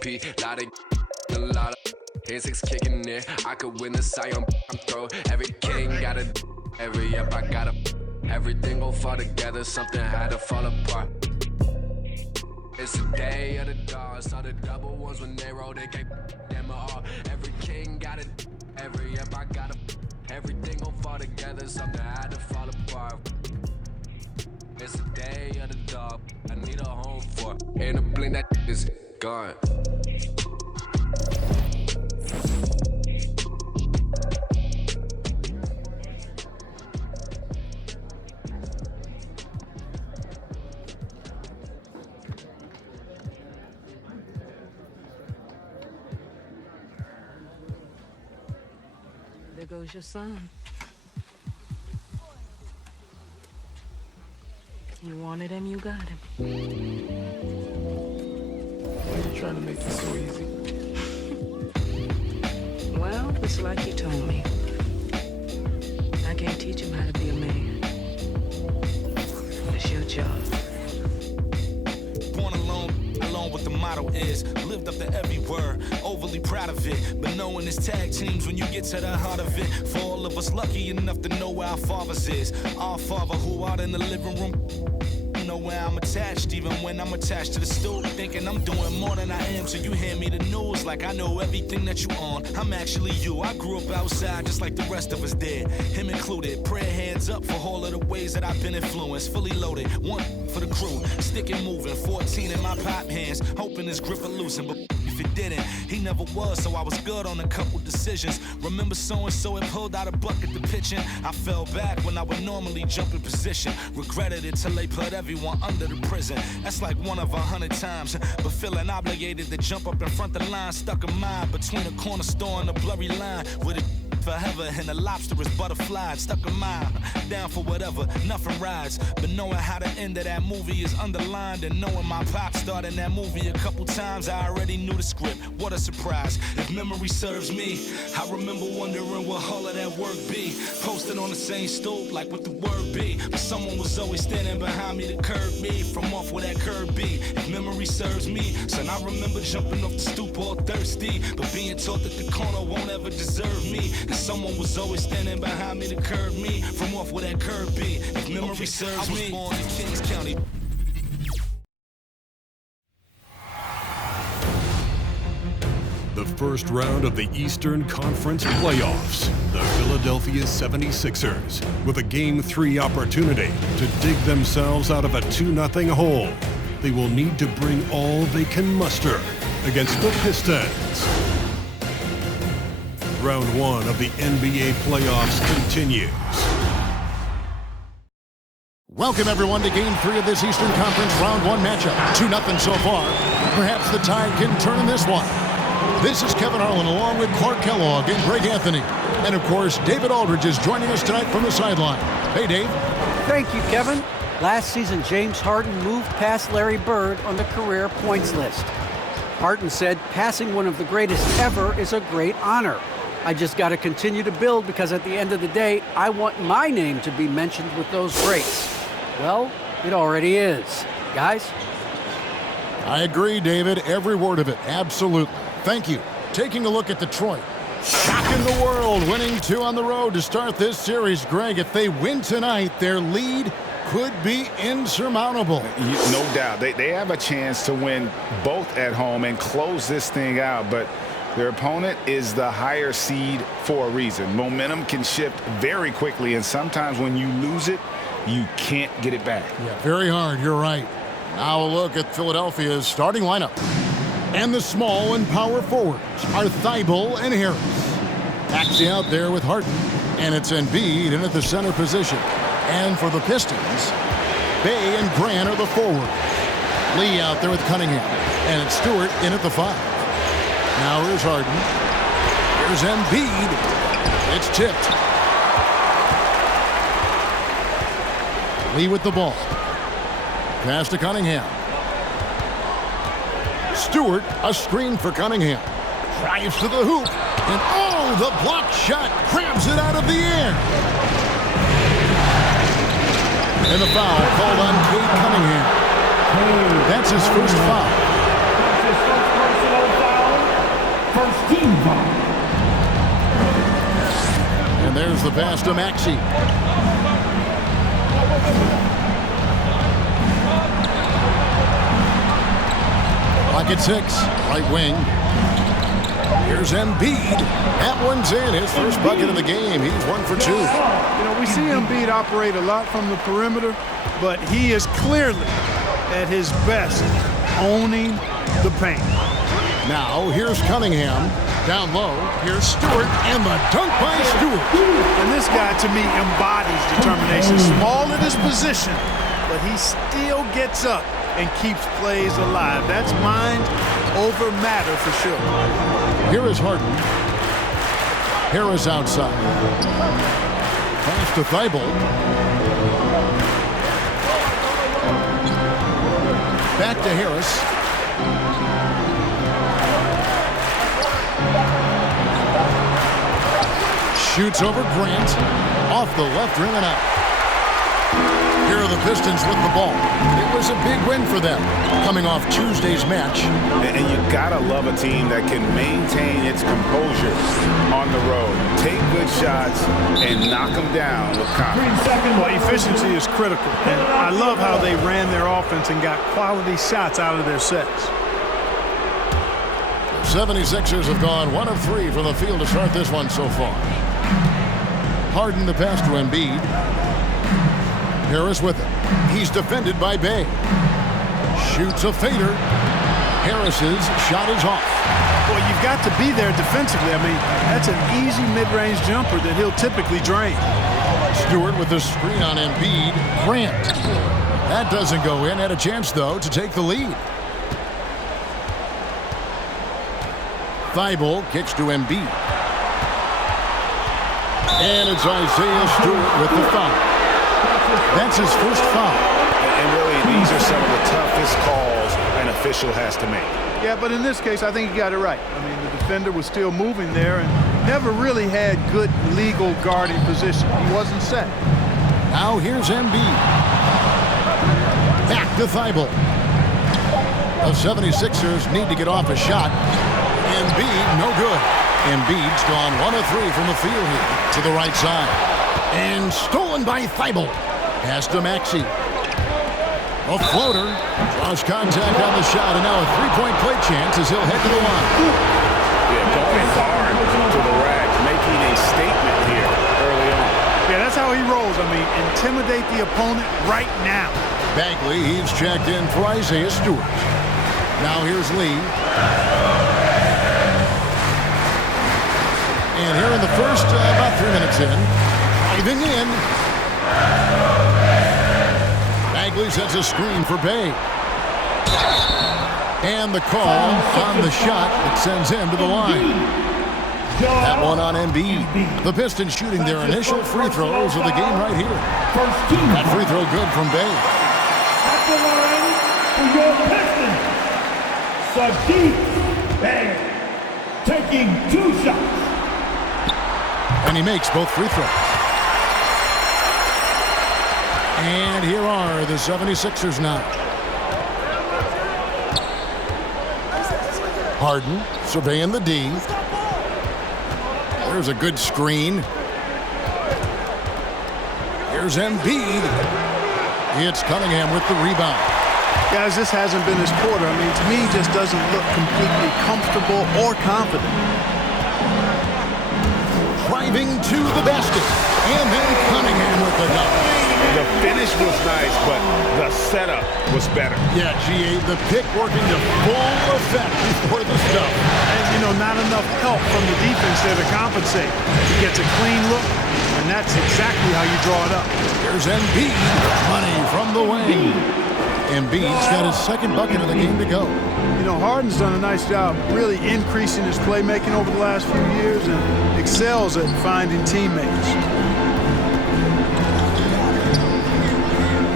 P, lot of Physics kicking in. I could win the Sion. I'm throw. Every king got a. Every up I got a. Everything gon' fall together. Something had to fall apart. It's the day of the dog. Saw the double ones when they rolled. They gave them all. Every king got a. Every up I got a. Everything gon' fall together. Something had to fall apart. It's the day of the dog. I need a home for. In a blink that is gone. There goes your son. You wanted him, you got him. Why are you trying to make this so easy? Well, it's like you told me. I can't teach him how to be a man. It's your job. Born alone what the motto is. Lived up to every word, overly proud of it. But knowing it's tag teams when you get to the heart of it. For all of us lucky enough to know where our fathers is. Our father who out in the living room. Know where I'm attached, even when I'm attached to the stool. Thinking I'm doing more than I am, so you hand me the news like I know everything that you on. I'm actually you. I grew up outside just like the rest of us did, him included. Prayer hands up for all of the ways that I've been influenced. Fully loaded, one for the crew, stick and moving. 14 in my pop hands, hoping his grip will loosen, but if it didn't, he never was, so I was good on a couple decisions. Remember so-and-so had pulled out a bucket to pitching. I fell back when I would normally jump in position. Regretted it till they put everyone under the prison. That's like 1 of 100 times. But feeling obligated to jump up in front of the line. Stuck a mind between a corner store and a blurry line. With it forever and the lobster is butterfly. Stuck a mind, down for whatever, nothing rides. But knowing how the end of that movie is underlined, and knowing my pop starred in that movie a couple times, I already knew the script. What a surprise. If memory serves me, I remember wondering what all of that work be. Posted on the same stoop like what the word be. But someone was always standing behind me to curb me from off where that curb be. If memory serves me, son, I remember jumping off the stoop all thirsty, but being taught that the corner won't ever deserve me. And someone was always standing behind me to curb me from off where that curb be. If memory serves me, I was born in Kings County. The first round of the Eastern Conference playoffs. The Philadelphia 76ers with a Game 3 opportunity to dig themselves out of a 2-0 hole. They will need to bring all they can muster against the Pistons. Round 1 of the NBA playoffs continues. Welcome, everyone, to Game 3 of this Eastern Conference Round 1 matchup. 2-0 so far. Perhaps the tide can turn in this one. This is Kevin Harlan along with Clark Kellogg and Greg Anthony. And, of course, David Aldridge is joining us tonight from the sideline. Hey, Dave. Thank you, Kevin. Last season, James Harden moved past Larry Bird on the career points list. Harden said, passing one of the greatest ever is a great honor. I just got to continue to build because at the end of the day, I want my name to be mentioned with those greats. Well, it already is. Guys? I agree, David. Every word of it. Absolutely. Thank you. Taking a look at Detroit. Shocking the world, winning 2 on the road to start this series. Greg, if they win tonight, their lead could be insurmountable. No doubt. They have a chance to win both at home and close this thing out, but their opponent is the higher seed for a reason. Momentum can shift very quickly, and sometimes when you lose it, you can't get it back. Yeah, very hard. You're right. Now a look at Philadelphia's starting lineup. And the small and power forwards are Thibault and Harris. Maxey out there with Harden, and it's Embiid in at the center position. And for the Pistons, Bey and Grant are the forward. Lee out there with Cunningham, and it's Stewart in at the 5. Now here's Harden. Here's Embiid. It's tipped. Lee with the ball. Pass to Cunningham. Stewart, a screen for Cunningham. Drives to the hoop. And oh, the block shot grabs it out of the air. And the foul called on Cade Cunningham. That's his first foul. team foul. And there's the pass to Maxey. Lock at 6, right wing. Here's Embiid. That one's in. His first bucket of the game. He's 1 for 2. You know, we see Embiid operate a lot from the perimeter, but he is clearly at his best owning the paint. Now, here's Cunningham. Down low, here's Stewart, and the dunk by Stewart. And this guy, to me, embodies determination. Small in his position, but he still gets up and keeps plays alive. That's mind over matter for sure. Here is Harden. Harris outside. Pass to Thibault. Back to Harris. Shoots over Grant. Off the left rim and out. Here are the Pistons with the ball. It was a big win for them, coming off Tuesday's match. And you gotta love a team that can maintain its composure on the road. Take good shots and knock them down with confidence. Well, efficiency is critical. And I love how they ran their offense and got quality shots out of their sets. The 76ers have gone 1 of 3 from the field to start this one so far. Harden the pass to Embiid. Harris with it. He's defended by Bay. Shoots a fader. Harris's shot is off. Well, you've got to be there defensively. I mean, that's an easy mid-range jumper that he'll typically drain. Stewart with the screen on Embiid. Grant. That doesn't go in. Had a chance, though, to take the lead. Thibault kicks to Embiid. And it's Isaiah Stewart with the foul. That's his first foul. And really, these are some of the toughest calls an official has to make. Yeah, but in this case, I think he got it right. I mean, the defender was still moving there and never really had good legal guarding position. He wasn't set. Now here's Embiid. Back to Thibault. The 76ers need to get off a shot. Embiid, no good. Embiid's gone 1 of 3 from the field here to the right side. And stolen by Thibault. Pass to Maxey. A floater. Draws contact on the shot, and now a three-point play chance as he'll head to the line. Yeah, going hard to the rack, making a statement here early on. Yeah, that's how he rolls. I mean, intimidate the opponent right now. Bagley, he's checked in for Isaiah Stewart. Now here's Lee. And here in the first, about 3 minutes in, driving in. Bagley sets a screen for Bay. And the call on the shot that sends him to the line. That one on Embiid. The Pistons shooting their initial free throws of the game right here. That free throw good from Bay. At the line for your Pistons, Sadiq Bey, taking 2 shots. And he makes both free throws. And here are the 76ers now. Harden surveying the D. There's a good screen. Here's Embiid. It's Cunningham with the rebound. Guys, this hasn't been his quarter. I mean, to me, he just doesn't look completely comfortable or confident. Driving to the basket. And then Cunningham with the dunk. The finish was nice, but the setup was better. Yeah, GA, the pick working to full effect before the stuff. And, you know, not enough help from the defense there to compensate. He gets a clean look, and that's exactly how you draw it up. Here's Embiid. Money from the wing. Embiid's got his second bucket of the game to go. You know, Harden's done a nice job really increasing his playmaking over the last few years and excels at finding teammates.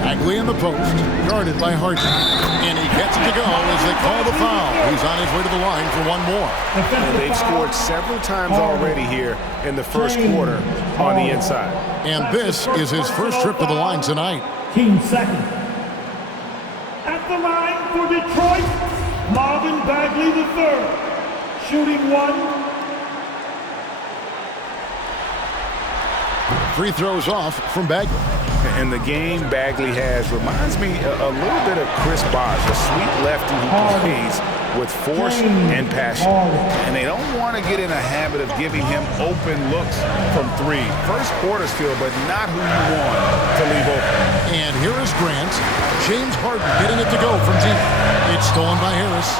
Bagley in the post, guarded by Harden. And he gets it to go as they call the foul. He's on his way to the line for one more. And they've scored several times already here in the first quarter on the inside. And this is his first trip to the line tonight. Team second. At the line for Detroit, Marvin Bagley III, Shooting 1. Free throws off from Bagley. And the game Bagley has reminds me a little bit of Chris Bosh, a sweet lefty who plays with force and passion. And they don't want to get in a habit of giving him open looks from 3. First quarter's feel, but not who you want to leave open. And here is Grant. James Harden getting it to go from deep. It's stolen by Harris.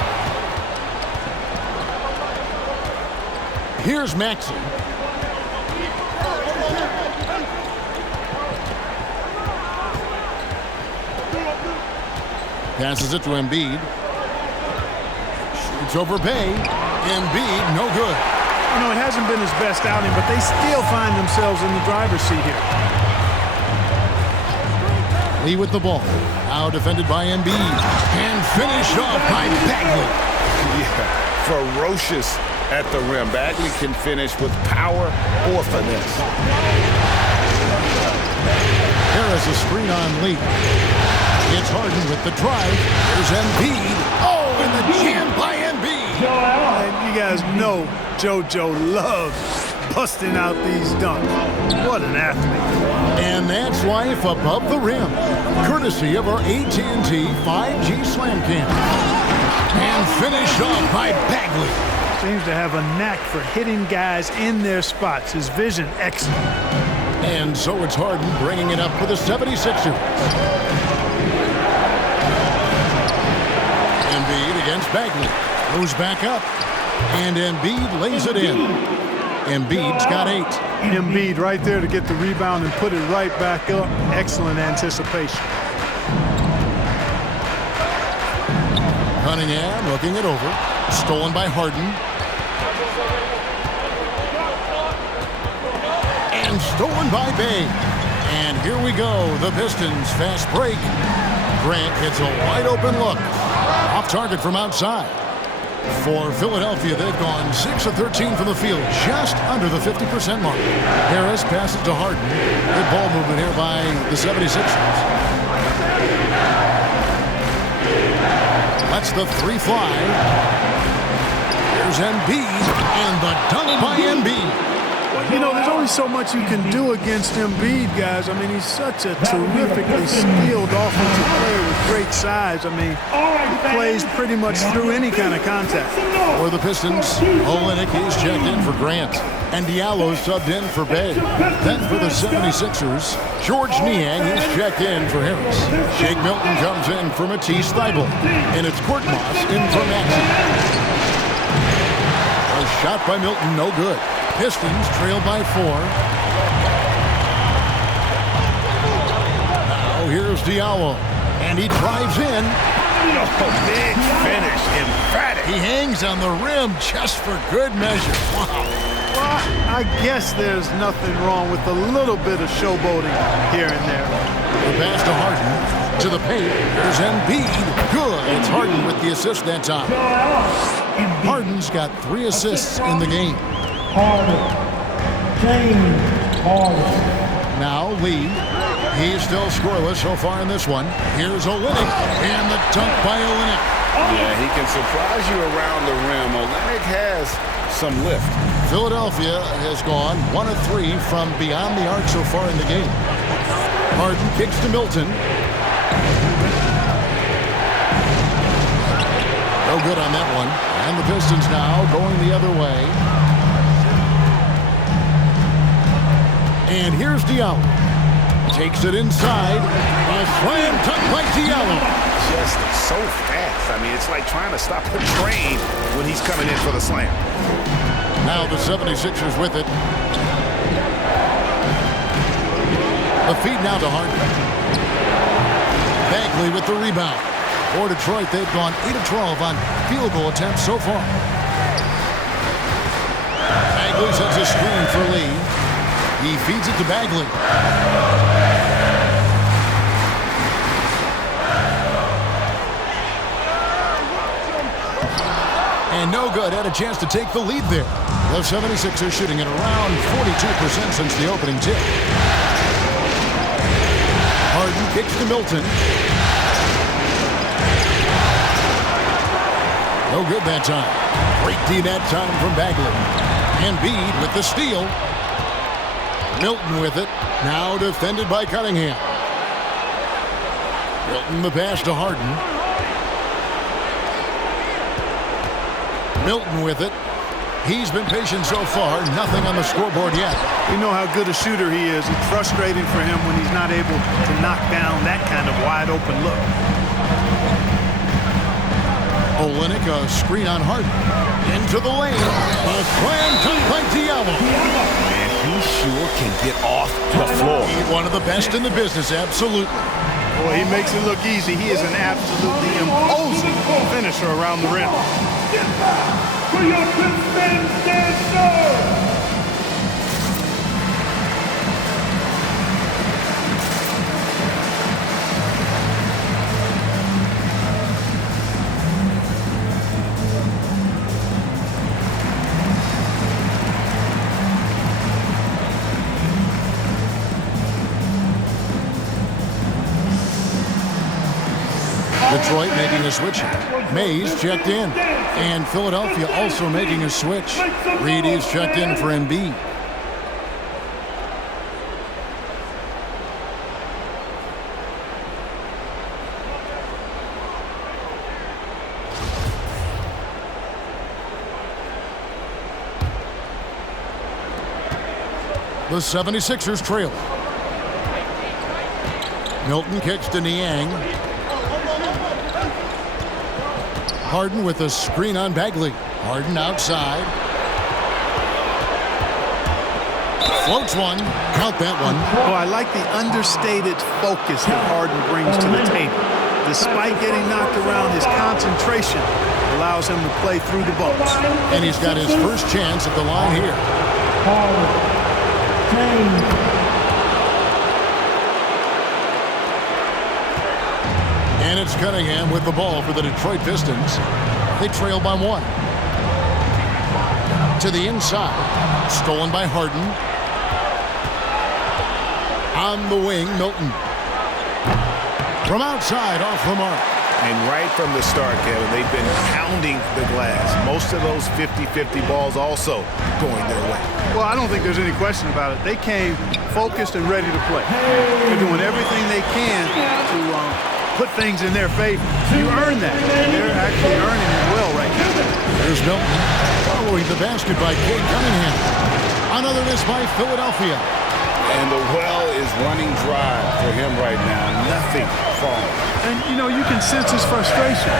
Here's Maxey. Passes it to Embiid. Shoots over Bay. Embiid, no good. You know, it hasn't been his best outing, but they still find themselves in the driver's seat here. Lee with the ball. Now defended by Embiid. And finished off by Bagley. Yeah, ferocious at the rim. Bagley can finish with power or finesse. Harris a screen on Lee. It's Harden with the drive. There's Embiid. Oh, and the jam by Embiid. And you guys know JoJo loves busting out these dunks. What an athlete. And that's life above the rim. Courtesy of our AT&T 5G Slam Cam. And finished off by Bagley. Seems to have a knack for hitting guys in their spots. His vision excellent. And so it's Harden bringing it up for the 76ers. Embiid against Bagley. Goes back up. And Embiid lays it in. Embiid's got 8. Embiid right there to get the rebound and put it right back up. Excellent anticipation. Cunningham looking it over. Stolen by Harden. And stolen by Bay. And here we go. The Pistons fast break. Grant gets a wide open look. Off target from outside. For Philadelphia, they've gone 6 of 13 from the field, just under the 50% mark. Harris passes to Harden. Good ball movement here by the 76ers. Lets the 3 fly. Here's Embiid, and the dunk by Embiid. You know, there's only so much you can do against Embiid, guys. I mean, he's such a terrifically skilled offensive player with great size. I mean, he plays pretty much through any kind of contact. For the Pistons, Olynyk is checked in for Grant, and Diallo subbed in for Bay. Then for the 76ers, George Niang is checked in for Harris. Shake Milton comes in for Matisse Thybulle, and it's Court Moss in for Maxey. A shot by Milton, no good. Pistons trail by 4. Now here's Diallo, and he drives in. Oh, big finish, emphatic. He hangs on the rim just for good measure. Wow. Well, I guess there's nothing wrong with a little bit of showboating here and there. The pass to Harden. To the paint. There's Embiid. Good. It's Harden with the assist that time. Harden's got 3 assists in the game. James Harden. Now Lee. He's still scoreless so far in this one. Here's Olynyk, and the dunk by Olynyk. Yeah, he can surprise you around the rim. Olynyk has some lift. Philadelphia has gone 1 of 3 from beyond the arc so far in the game. Harden kicks to Milton. No good on that one. And the Pistons now going the other way. And here's Diallo. Takes it inside. A slam dunk by Diallo. Just so fast. I mean, it's like trying to stop a train when he's coming in for the slam. Now the 76ers with it. The feed now to Harden. Bagley with the rebound. For Detroit, they've gone 8 of 12 on field goal attempts so far. Bagley sets a screen for Lee. He feeds it to Bagley. And no good. Had a chance to take the lead there. The 76ers shooting at around 42% since the opening tip. Harden kicks to Milton. No good that time. Great D that time from Bagley. Embiid with the steal. Milton with it. Now defended by Cunningham. Milton the pass to Harden. Milton with it. He's been patient so far. Nothing on the scoreboard yet. We know how good a shooter he is. It's frustrating for him when he's not able to knock down that kind of wide open look. Olynyk, a screen on Harden. Into the lane. A slam dunk by Diallo. Man, he sure can get off the floor. He's one of the best in the business, absolutely. Boy, he makes it look easy. He is an absolutely imposing finisher around the rim. Get back for your Pistons dancer! Detroit making a switch. Mays checked in. And Philadelphia also making a switch. Reedy's checked in for Embiid. The 76ers trail. Milton kicks to Niang. Harden with a screen on Bagley. Harden outside. Floats one. Count that one. Oh, I like the understated focus that Harden brings to the table. Despite getting knocked around, his concentration allows him to play through the bumps. And he's got his first chance at the line here. And it's Cunningham with the ball for the Detroit Pistons. They trail by one. To the inside. Stolen by Harden. On the wing, Milton. From outside, off the mark. And right from the start, Kevin, they've been pounding the glass. Most of those 50-50 balls also going their way. Well, I don't think there's any question about it. They came focused and ready to play. They're doing everything they can to put things in their favor. You earn that. They're actually earning it well right now. There's Milton following the basket by Cade Cunningham. Another miss by Philadelphia. And the well is running dry for him right now. Nothing falling. And, you know, you can sense his frustration.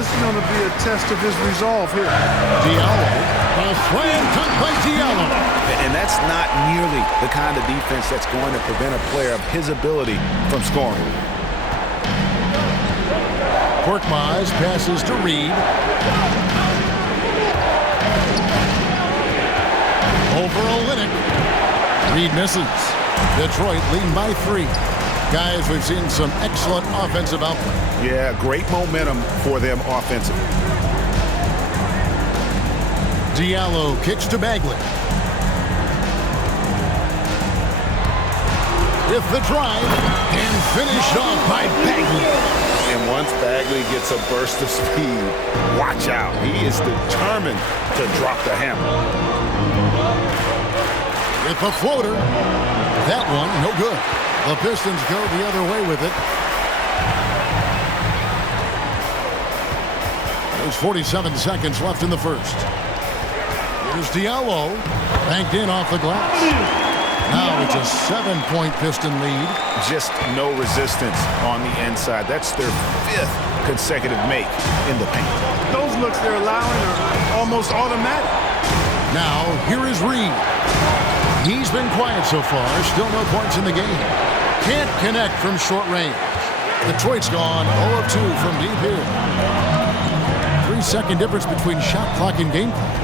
This is going to be a test of his resolve here. Diallo. A slam dunk by Diallo. And that's not nearly the kind of defense that's going to prevent a player of his ability from scoring. Korkmaz passes to Reed. Over Olynyk. Reed misses. Detroit leading by 3. Guys, we've seen some excellent offensive output. Yeah, great momentum for them offensively. Diallo kicks to Bagley. With the drive and finished off by Bagley. And once Bagley gets a burst of speed, watch out. He is determined to drop the hammer. With the floater. That one, no good. The Pistons go the other way with it. There's 47 seconds left in the first. Here's Diallo. Banked in off the glass. Now it's a 7-point Piston lead. Just no resistance on the inside. That's their 5th consecutive make in the paint. Those looks they're allowing are almost automatic. Now, here is Reed. He's been quiet so far. Still no points in the game. Can't connect from short range. Detroit's gone 0 of 2 from deep here. 3-second difference between shot clock and game clock.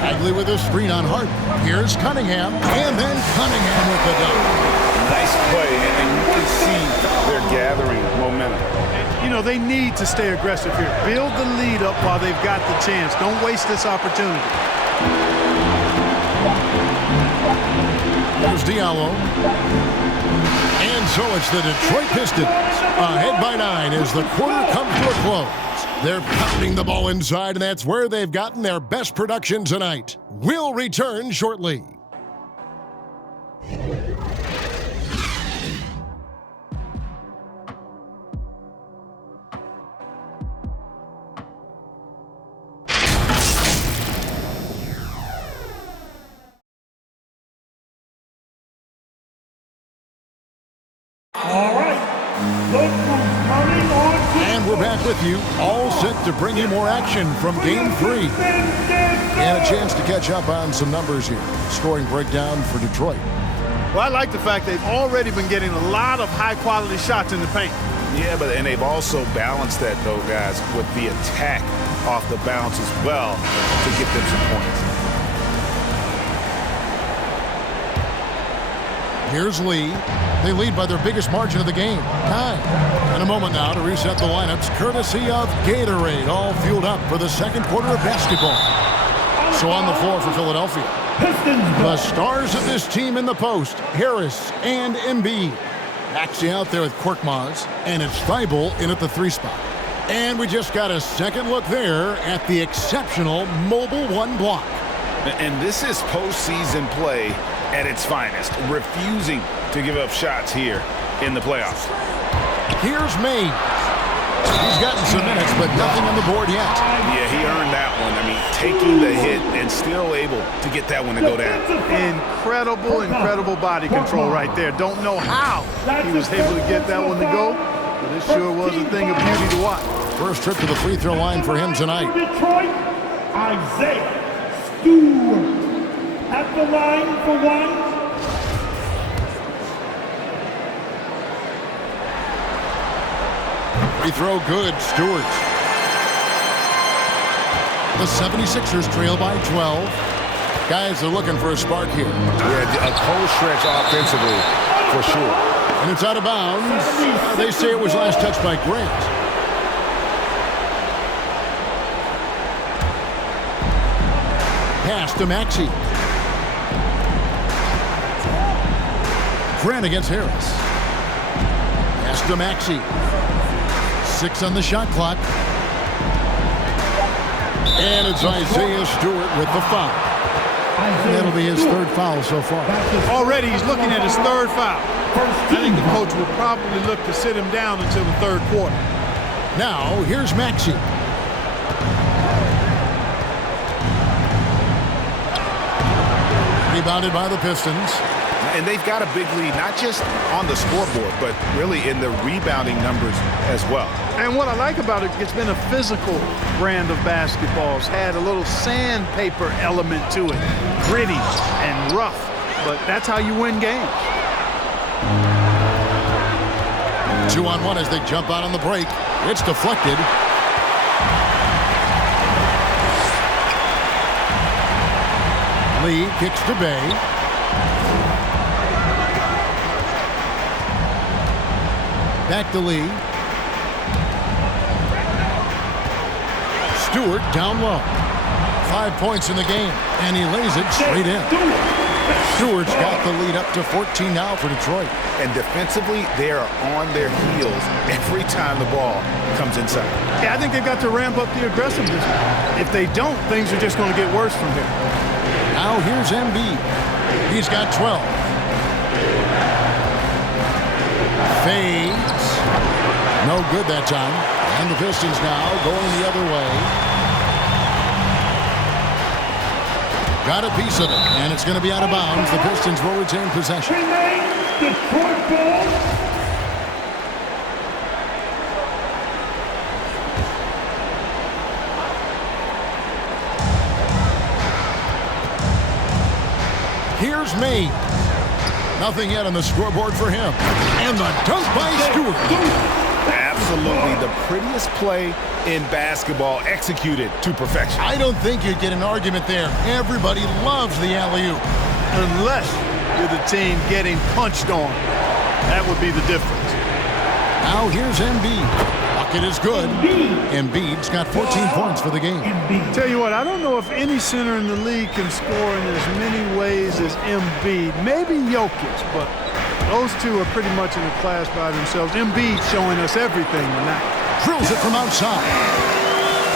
Bagley with a screen on Harden. Here's Cunningham, and then Cunningham with the dunk. Nice play, and you can see they're gathering momentum. And, you know, they need to stay aggressive here. Build the lead up while they've got the chance. Don't waste this opportunity. There's Diallo. And so it's the Detroit Pistons ahead by 9 as the quarter comes to a close. They're pounding the ball inside, and that's where they've gotten their best production tonight. We'll return shortly. All right. Look who's coming on. And we're back with you, all set to bring you more action from Game 3. And a chance to catch up on some numbers here. Scoring breakdown for Detroit. Well, I like the fact they've already been getting a lot of high-quality shots in the paint. Yeah, and they've also balanced that, though, guys, with the attack off the bounce as well to get them some points. Here's Lee. They lead by their biggest margin of the game, 9. In a moment now to reset the lineups, courtesy of Gatorade, all fueled up for the second quarter of basketball. So on the floor for Philadelphia, the stars of this team in the post, Harris and Embiid. Maxey out there with Korkmaz, and it's Thibault in at the 3 spot. And we just got a second look there at the exceptional mobile 1 block. And this is postseason play at its finest, refusing to give up shots here in the playoffs. Here's Maine. He's gotten some minutes, but nothing on the board yet. Yeah, he earned that one. I mean, taking the hit and still able to get that one to go down. Incredible body control right there. Don't know how he was able to get that one to go, but it sure was a thing of beauty to watch. First trip to the free throw line for him tonight. Detroit, Isaiah Stewart at the line for 1. Free throw good, Stewart. The 76ers trail by 12. Guys are looking for a spark here. Yeah, a cold stretch offensively, for sure. And it's out of bounds. They say it was last touched by Grant. Pass to Maxey. Grant against Harris. Pass to Maxey. 6 on the shot clock. And it's Isaiah Stewart with the foul. And that'll be his 3rd foul so far. Already he's looking at his 3rd foul. I think the coach will probably look to sit him down until the 3rd quarter. Now, here's Maxey. Rebounded by the Pistons. And they've got a big lead, not just on the scoreboard, but really in the rebounding numbers as well. And what I like about it, it's been a physical brand of basketball. It's had a little sandpaper element to it. Gritty and rough, but that's how you win games. 2-on-1 as they jump out on the break. It's deflected. Lee kicks to Bay. Back to Lee. Stewart down low. 5 points in the game, and he lays it straight in. Stewart's got the lead up to 14 now for Detroit. And defensively, they are on their heels every time the ball comes inside. Yeah, I think they've got to ramp up the aggressiveness. If they don't, things are just going to get worse from here. Now here's Embiid. He's got 12. Fades. No good that time. And the Pistons now going the other way. Got a piece of it, and it's going to be out of bounds. The Pistons will retain possession. Detroit ball. Here's Maine. Nothing yet on the scoreboard for him. And the dunk by Stewart. Absolutely the prettiest play in basketball, executed to perfection. I don't think you'd get an argument there. Everybody loves the alley-oop. Unless you're the team getting punched on. That would be the difference. Now here's Embiid. Bucket is good. Embiid's got 14 points for the game. Tell you what, I don't know if any center in the league can score in as many ways as Embiid. Maybe Jokic, but those two are pretty much in a class by themselves. Embiid showing us everything tonight. Drills it from outside.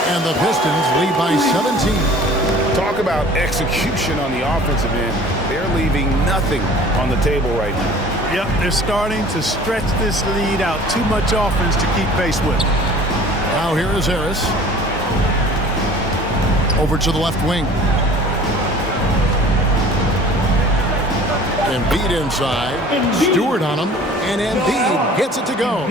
And the Pistons lead by 17. Talk about execution on the offensive end. They're leaving nothing on the table right now. Yep, they're starting to stretch this lead out. Too much offense to keep pace with. Now here is Harris. Over to the left wing. Embiid inside. Stewart on him. And Embiid gets it to go.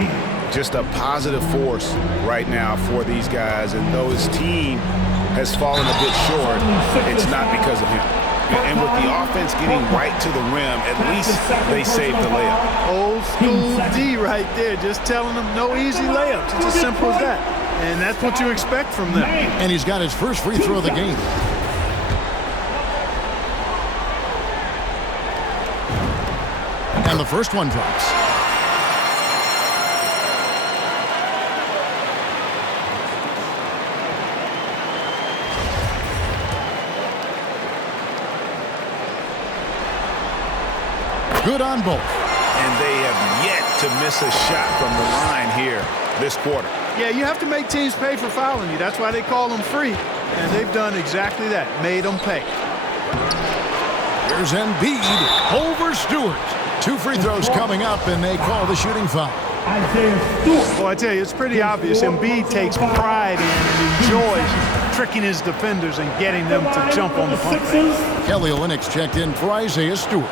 Just a positive force right now for these guys. And though his team has fallen a bit short, it's not because of him. And with the offense getting right to the rim, at least they saved the layup. Old school D right there, just telling them no easy layups. It's as simple as that. And that's what you expect from them. And he's got his first free throw of the game. And the first one drops. Good on both. And they have yet to miss a shot from the line here this quarter. Yeah, you have to make teams pay for fouling you. That's why they call them free. And they've done exactly that, made them pay. Here's Embiid over Stewart. 2 free throws coming up, and they call the shooting foul. Well, I tell you, it's pretty obvious. Embiid takes pride in and enjoys tricking his defenders and getting them to jump on the pump fake. Kelly Olynyk checked in for Isaiah Stewart.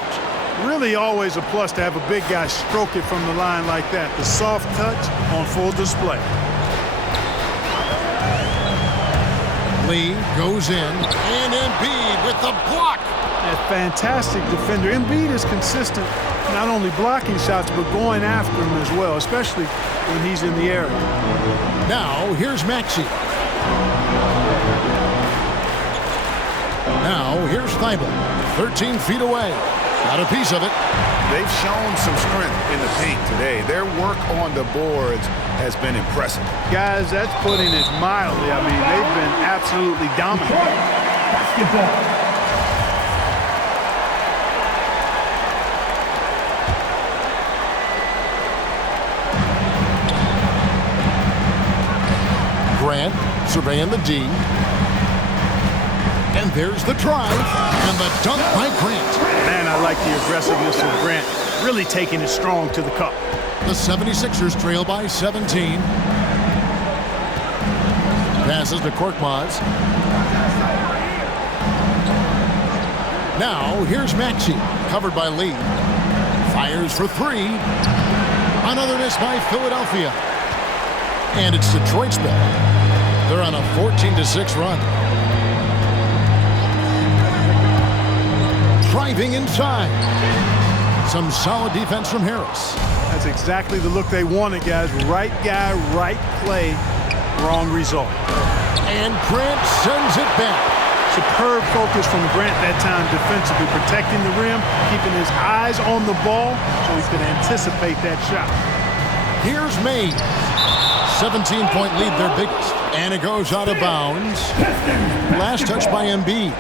Really always a plus to have a big guy stroke it from the line like that. The soft touch on full display. Lee goes in, and Embiid with the block. A fantastic defender. Embiid is consistent, not only blocking shots, but going after them as well, especially when he's in the area. Now, here's Maxey. Now, here's Thibault. 13 feet away. Got a piece of it. They've shown some strength in the paint today. Their work on the boards has been impressive. Guys, that's putting it mildly. I mean, they've been absolutely dominant. Basketball. Grant surveying the D. And there's the drive and the dunk by Grant. Man, I like the aggressiveness of Grant. Really taking it strong to the cup. The 76ers trail by 17. Passes to Korkmaz. Now, here's Maxey. Covered by Lee. Fires for 3. Another miss by Philadelphia. And it's Detroit's ball. They're on a 14-6 run. Driving inside. Some solid defense from Harris. That's exactly the look they wanted, guys. Right guy, right play, wrong result. And Grant sends it back. Superb focus from Grant that time defensively, protecting the rim, keeping his eyes on the ball so he could anticipate that shot. Here's Mays. 17-point lead, their biggest. And it goes out of bounds. Last touch by Embiid.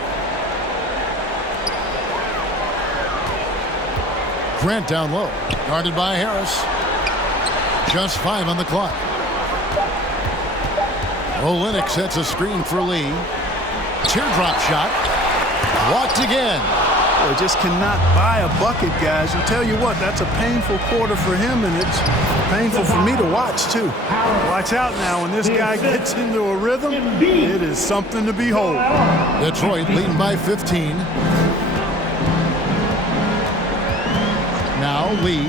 Grant down low. Guarded by Harris. Just 5 on the clock. Olynyk sets a screen for Lee. Teardrop shot. Blocked again. Well, just cannot buy a bucket, guys. I'll tell you what, that's a painful quarter for him, and it's painful for me to watch, too. Watch out now. When this guy gets into a rhythm, it is something to behold. Detroit leading by 15. Now Lee.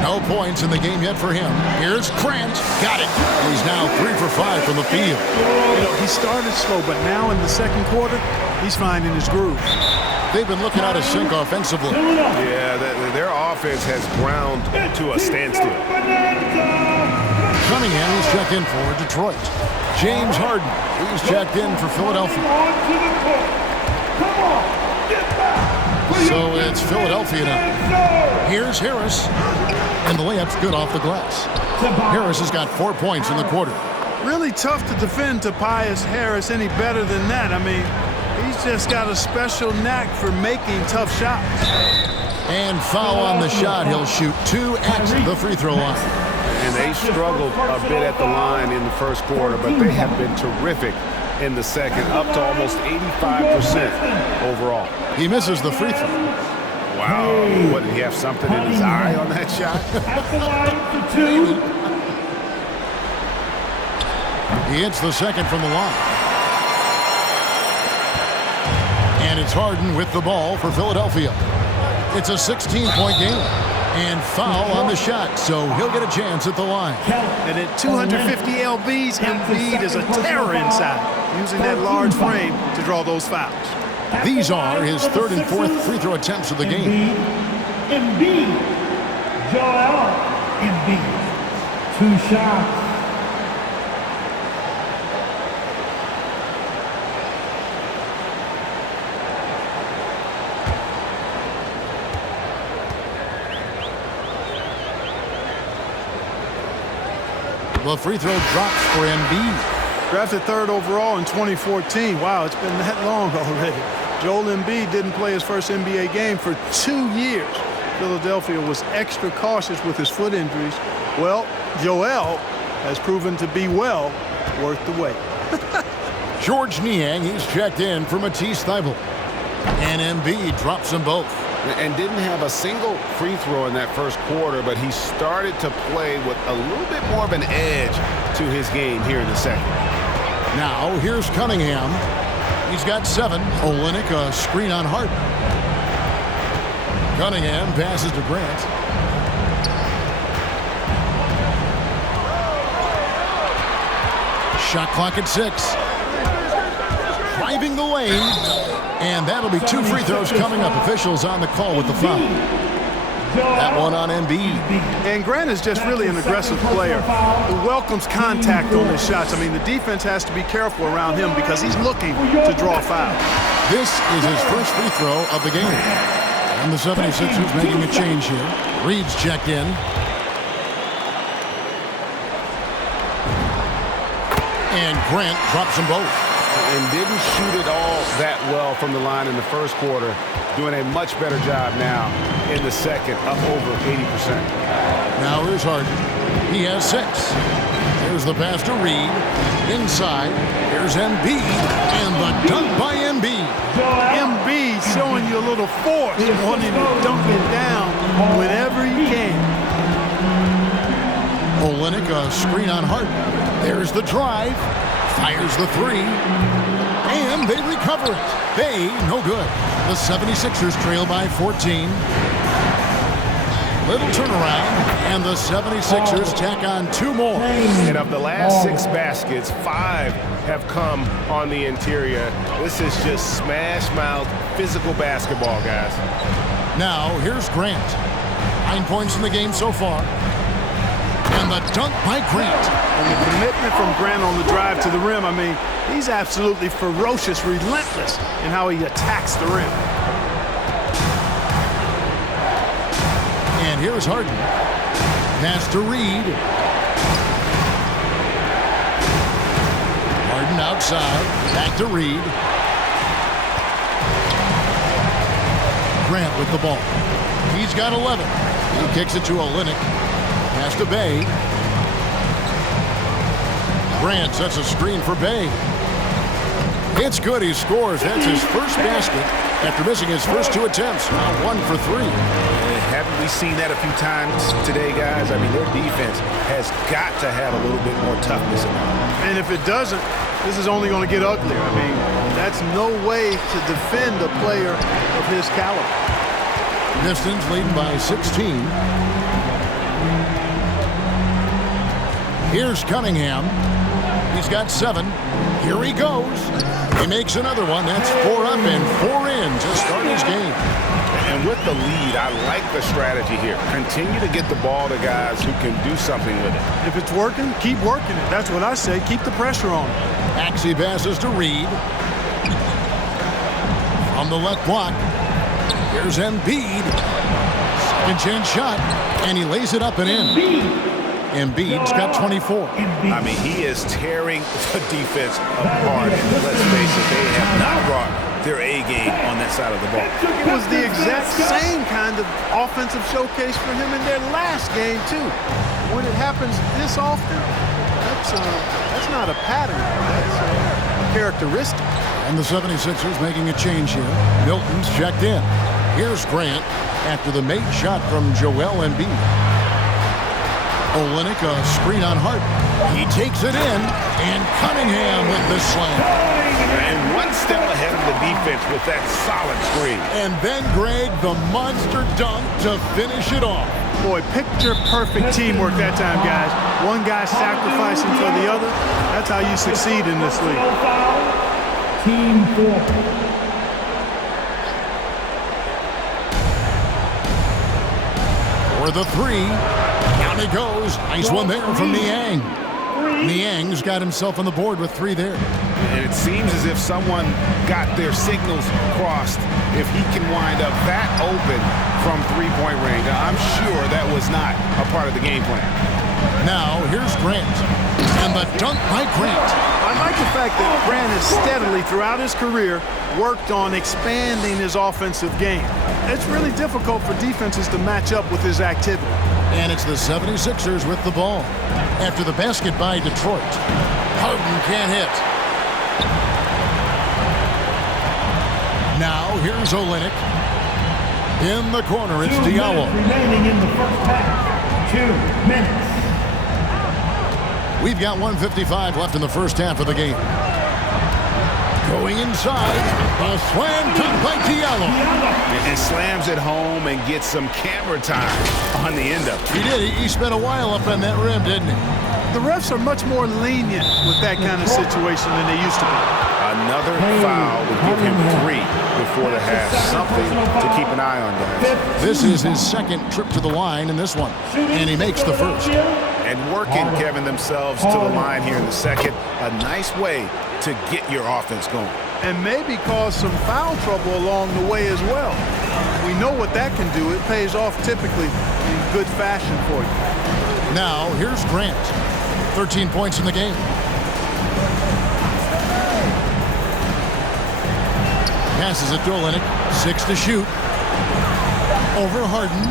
No points in the game yet for him. Here's Grant. Got it. He's now 3 for 5 from the field. You know, he started slow, but now in the second quarter, he's finding his groove. They've been looking out of sync offensively. Yeah, their offense has ground to a standstill. Cunningham is checked in for Detroit. James Harden, he's checked in for Philadelphia. So it's Philadelphia now. Here's Harris. And the layup's good off the glass. Harris has got 4 points in the quarter. Really tough to defend Tobias Harris any better than that. I mean, he's just got a special knack for making tough shots. And foul on the shot. He'll shoot 2 at the free throw line. And they struggled a bit at the line in the first quarter, but they have been terrific in the second, up to almost 85% overall. He misses the free throw. Wow. What, did he have something in his eye on that shot? At the line for two. He hits the second from the line. And it's Harden with the ball for Philadelphia. It's a 16-point game. And foul on the shot, so he'll get a chance at the line. And at 250 lbs, Embiid is a terror inside, using that large frame to draw those fouls. These are his third and fourth free throw attempts of the game. Embiid. Joel Embiid. 2 shots. The free throw drops for Embiid. Drafted third overall in 2014. Wow, it's been that long already. Joel Embiid didn't play his first NBA game for 2 years. Philadelphia was extra cautious with his foot injuries. Well, Joel has proven to be well worth the wait. George Niang, he's checked in for Matisse Thybulle. And Embiid drops them both. And didn't have a single free throw in that first quarter, but he started to play with a little bit more of an edge to his game here in the second. Now, here's Cunningham. He's got 7. Olynyk, a screen on Harden. Cunningham passes to Grant. Shot clock at 6. Driving the lane. And that'll be 2 free throws coming up. Officials on the call with the foul. That one on Embiid. And Grant is just really an aggressive player who welcomes contact on his shots. I mean, the defense has to be careful around him because he's looking to draw a foul. This is his first free throw of the game. And the 76ers making a change here. Reed's checked in. And Grant drops them both. And didn't shoot it all that well from the line in the first quarter. Doing a much better job now in the second, up over 80%. Now here's Harden. He has 6. Here's the pass to Reed. Inside. Here's Embiid. And the dunk by Embiid. Embiid showing you a little force, wanting to dunk it down whenever he can. Olynyk, a screen on Harden. There's the drive. Fires the 3. And they recover it. They, no good. The 76ers trail by 14. Little turnaround, and the 76ers tack on 2 more. And of the last 6 baskets, 5 have come on the interior. This is just smash-mouth physical basketball, guys. Now, here's Grant. 9 points in the game so far. And the dunk by Grant. And the commitment from Grant on the drive to the rim, I mean, he's absolutely ferocious, relentless in how he attacks the rim. And here's Harden. Pass to Reed. Harden outside. Back to Reed. Grant with the ball. He's got 11. He kicks it to Olynyk. Pass to Bay. Grant sets a screen for Bay. It's good. He scores. That's his first basket after missing his first 2 attempts. Now 1 for 3. Haven't we seen that a few times today, guys? I mean, their defense has got to have a little bit more toughness in them. And if it doesn't, this is only going to get uglier. I mean, that's no way to defend a player of his caliber. Pistons leading by 16. Here's Cunningham. He's got 7. Here he goes. He makes another one. That's 4 up and 4 in to start his game. And with the lead, I like the strategy here. Continue to get the ball to guys who can do something with it. If it's working, keep working it. That's what I say. Keep the pressure on. Maxey passes to Reed. From the left block. Here's Embiid. Second chance shot. And he lays it up and in. Embiid's got 24. I mean, he is tearing the defense apart. And let's face it, they have not brought their A game on that side of the ball. It was the exact same kind of offensive showcase for him in their last game, too. When it happens this often, that's not a pattern. That's a characteristic. And the 76ers making a change here. Milton's checked in. Here's Grant after the made shot from Joel Embiid. Olynyk, a screen on Harden. He takes it in, and Cunningham with the slam. And one step ahead of the defense with that solid screen. And then Greg, the monster dunk to finish it off. Boy, picture-perfect teamwork that time, guys. One guy sacrificing for the other. That's how you succeed in this league. Team 4. For the three. Down he goes. Nice one there from Niang. Niang's got himself on the board with 3 there. And it seems as if someone got their signals crossed if he can wind up that open from three-point range. Now, I'm sure that was not a part of the game plan. Now, here's Grant. And the dunk by Grant. I like the fact that Grant has steadily, throughout his career, worked on expanding his offensive game. It's really difficult for defenses to match up with his activity. And it's the 76ers with the ball. After the basket by Detroit. Harden can't hit. Now, here's Olynyk. In the corner, it's Diallo. Remaining in the first half. 2 minutes. We've got 1:55 left in the first half of the game. Going inside, a slam dunk by Diallo. And slams it home and gets some camera time on the end of it. He did. He spent a while up on that rim, didn't he? The refs are much more lenient with that kind of situation than they used to be. Another foul would give him 3 before the half. Something to keep an eye on, guys. This is his second trip to the line in this one, and he makes the first. And working, Kevin, themselves to the line here in the second. A nice way to get your offense going. And maybe cause some foul trouble along the way as well. We know what that can do. It pays off typically in good fashion for you. Now, here's Grant. 13 points in the game. Passes it to Olynyk. 6 to shoot. Over Harden.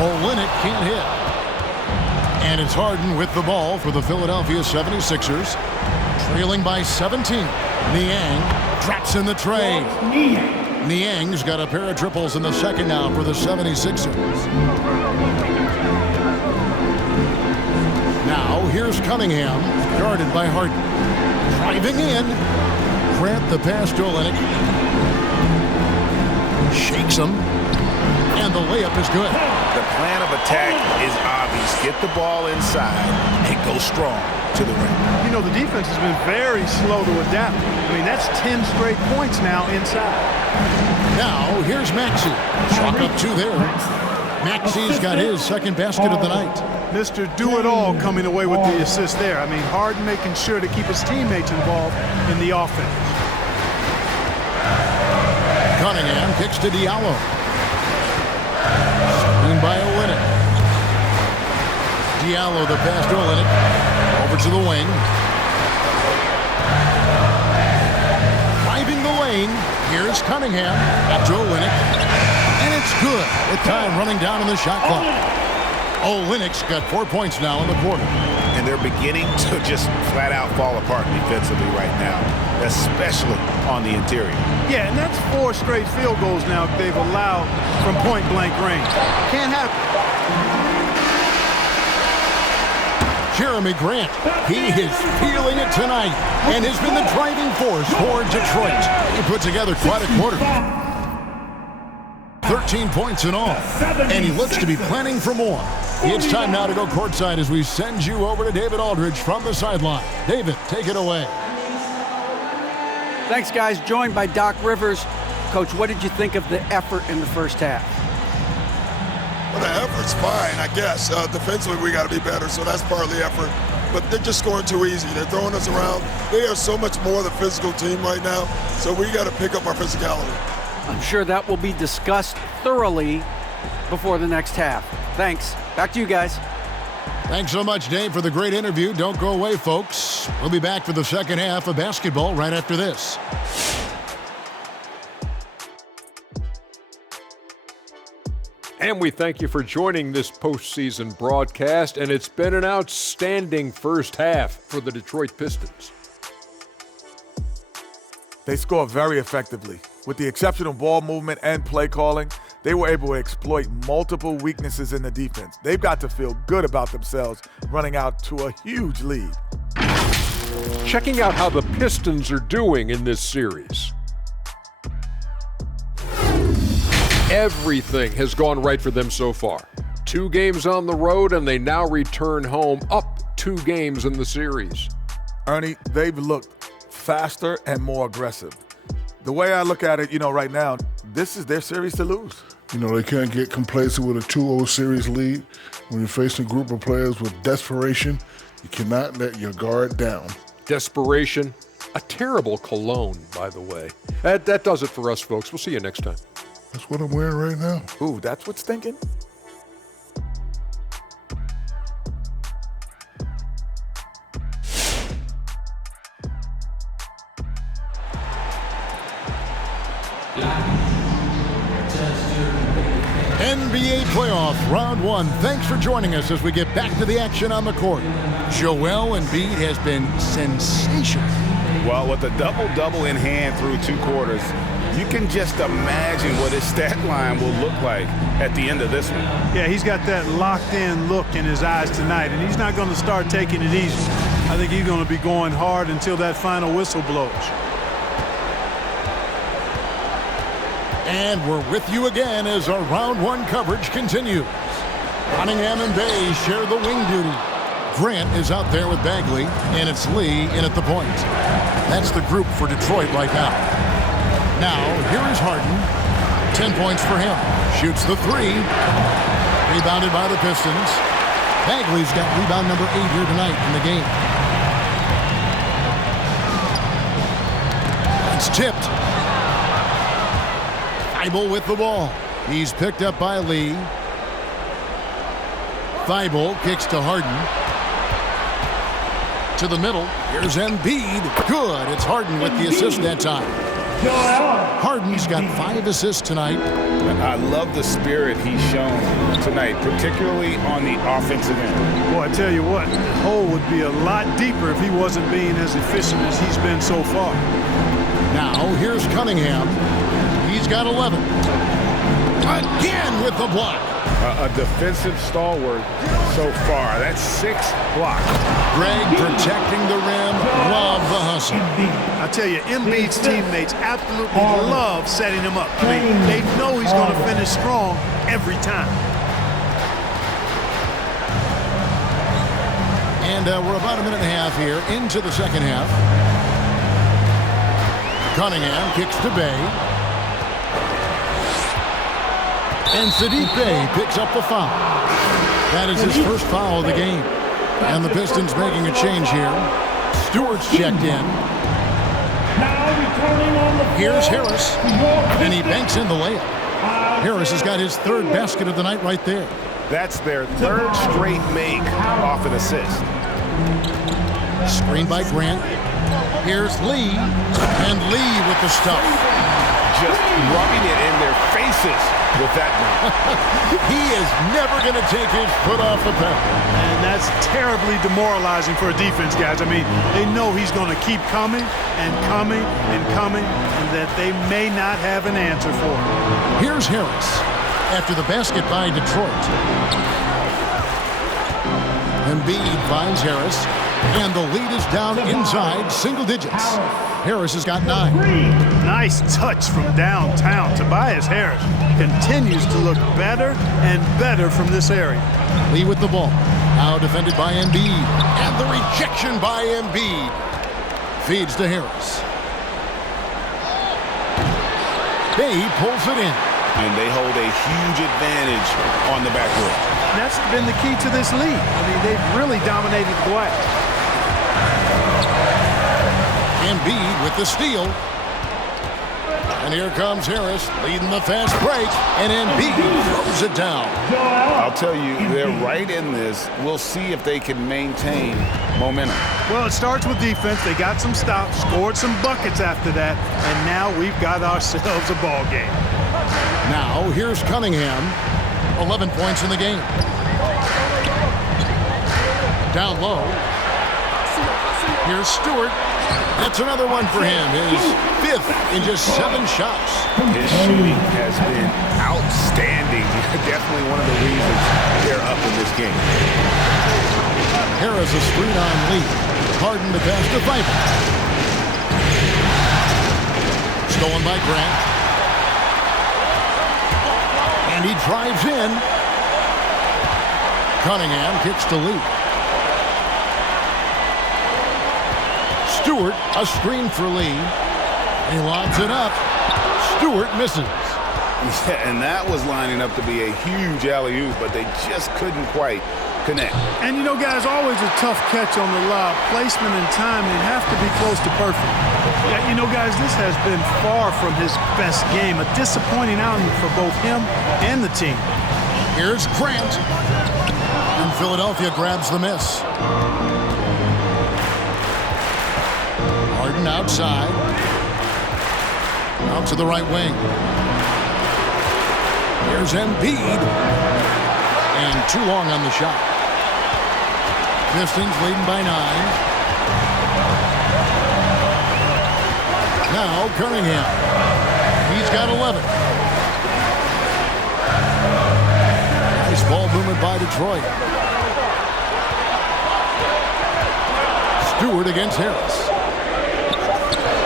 Olynyk can't hit. And it's Harden with the ball for the Philadelphia 76ers. Trailing by 17. Niang drops in the tray. Niang's got a pair of triples in the second now for the 76ers. Now here's Cunningham, guarded by Harden. Driving in. Grant the pass to Olynyk. Shakes him. And the layup is good. The plan of attack is obvious. Get the ball inside and go strong to the rim. You know, the defense has been very slow to adapt. I mean, that's 10 straight points now inside. Now, here's Maxey. Chalk up 2 there. Maxey's got his second basket of the night. Mr. Do-It-All coming away with the assist there. I mean, Harden making sure to keep his teammates involved in the offense. Cunningham kicks to Diallo. Screen by Olynyk. Diallo the pass to Olynyk. Over to the wing. Driving the lane. Here's Cunningham. Back to Olynyk. And it's good. With time running down on the shot clock. Olynyk's got 4 points now in the quarter. And they're beginning to just flat out fall apart defensively right now, especially on the interior. Yeah, and that's 4 straight field goals now they've allowed from point-blank range. Can't happen. Jeremy Grant, he is feeling it tonight and has been the driving force for Detroit. He put together quite a quarter. 13 points in all, and he looks to be planning for more. It's time now to go courtside as we send you over to David Aldridge from the sideline. David, take it away. Thanks, guys. Joined by Doc Rivers. Coach, what did you think of the effort in the first half? Well, the effort's fine, I guess. Defensively, we got to be better, so that's part of the effort. But they're just scoring too easy. They're throwing us around. They are so much more the physical team right now, so we got to pick up our physicality. I'm sure that will be discussed thoroughly before the next half. Thanks. Back to you guys. Thanks so much, Dave, for the great interview. Don't go away, folks. We'll be back for the second half of basketball right after this. And we thank you for joining this postseason broadcast, and it's been an outstanding first half for the Detroit Pistons. They score very effectively. With the exceptional ball movement and play calling, they were able to exploit multiple weaknesses in the defense. They've got to feel good about themselves running out to a huge lead. Checking out how the Pistons are doing in this series. Everything has gone right for them so far. 2 games on the road, and they now return home up 2 games in the series. Ernie, they've looked faster and more aggressive. The way I look at it, right now, this is their series to lose. They can't get complacent with a 2-0 series lead. When you're facing a group of players with desperation, you cannot let your guard down. Desperation, a terrible cologne, by the way. That does it for us, folks. We'll see you next time. That's what I'm wearing right now. Ooh, that's what's thinking? NBA playoff round 1. Thanks for joining us as we get back to the action on the court. Joel Embiid has been sensational. Well, with a double-double in hand through 2 quarters, you can just imagine what his stat line will look like at the end of this one. Yeah, he's got that locked-in look in his eyes tonight, and he's not going to start taking it easy. I think he's going to be going hard until that final whistle blows. And we're with you again as our round 1 coverage continues. Cunningham and Bay share the wing duty. Grant is out there with Bagley, and it's Lee in at the point. That's the group for Detroit right now. Now, here is Harden. 10 points for him. Shoots the 3. Rebounded by the Pistons. Bagley's got rebound number 8 here tonight in the game. It's tipped. Thibault with the ball. He's picked up by Lee. Thibault kicks to Harden. To the middle. Here's Embiid. Good. It's Harden with the assist that time. Harden's got 5 assists tonight. I love the spirit he's shown tonight, particularly on the offensive end. Boy, I tell you what, the hole would be a lot deeper if he wasn't being as efficient as he's been so far. Now, here's Cunningham. He's got 11. Again with the block. A defensive stalwart so far. That's 6 blocks. Greg protecting the rim. Love the hustle. I tell you, Embiid's teammates absolutely love setting him up. I mean, they know he's going to finish strong every time. And we're about a minute and a half here into the second half. Cunningham kicks to Bay. And Sadiq Bey picks up the foul. That is his first foul of the game. And the Pistons making a change here. Stewart's checked in. Here's Harris. And he banks in the layup. Harris has got his 3rd basket of the night right there. That's their 3rd straight make off an assist. Screen by Grant. Here's Lee. And Lee with the stuff. Just rubbing it in their faces with that one. He is never going to take his foot off the pedal. And that's terribly demoralizing for a defense, guys. I mean, they know he's going to keep coming and coming and coming, and that they may not have an answer for him. Here's Harris after the basket by Detroit. Embiid finds Harris, and the lead is down inside single digits. Harris has got 9. Nice touch from downtown. Tobias Harris continues to look better and better from this area. Lee with the ball. Now defended by Embiid. And the rejection by Embiid. Feeds to Harris. Bay pulls it in. And they hold a huge advantage on the backcourt. That's been the key to this league. I mean, they've really dominated the glass. Embiid with the steal. And here comes Harris leading the fast break, and Embiid throws it down. I'll tell you, they're right in this. We'll see if they can maintain momentum. Well, it starts with defense. They got some stops, scored some buckets after that, and now we've got ourselves a ball game. Now, here's Cunningham. 11 points in the game. Down low. Here's Stewart. That's another one for him. His 5th in just 7 shots. His shooting has been outstanding. Definitely one of the reasons they're up in this game. Harris a screen on Lee. Harden to pass to Thibault. Stolen by Grant. And he drives in. Cunningham kicks to Lee. Stewart, a screen for Lee. He lobs it up. Stewart misses. Yeah, and that was lining up to be a huge alley-oop, but they just couldn't quite connect. And, you know, guys, always a tough catch on the lob. Placement and timing have to be close to perfect. Yeah, you know, guys, this has been far from his best game. A disappointing outing for both him and the team. Here's Grant. And Philadelphia grabs the miss. Harden outside. Out to the right wing. Here's Embiid. And too long on the shot. Pistons leading by 9. Now Cunningham. He's got 11. Nice ball movement by Detroit. Stewart against Harris.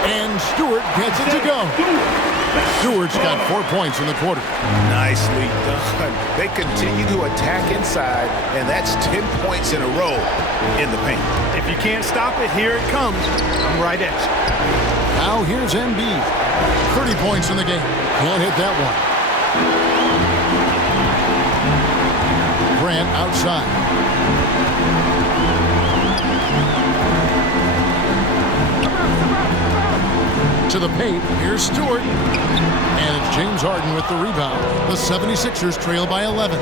And Stewart gets it to go. Stewart's got 4 points in the quarter. Nicely done. They continue to attack inside, and that's 10 points in a row in the paint. If you can't stop it, here it comes. I'm right at you. Now here's Embiid. 30 points in the game. Can't hit that one. Grant outside. To the paint, here's Stewart. And it's James Harden with the rebound. The 76ers trail by 11.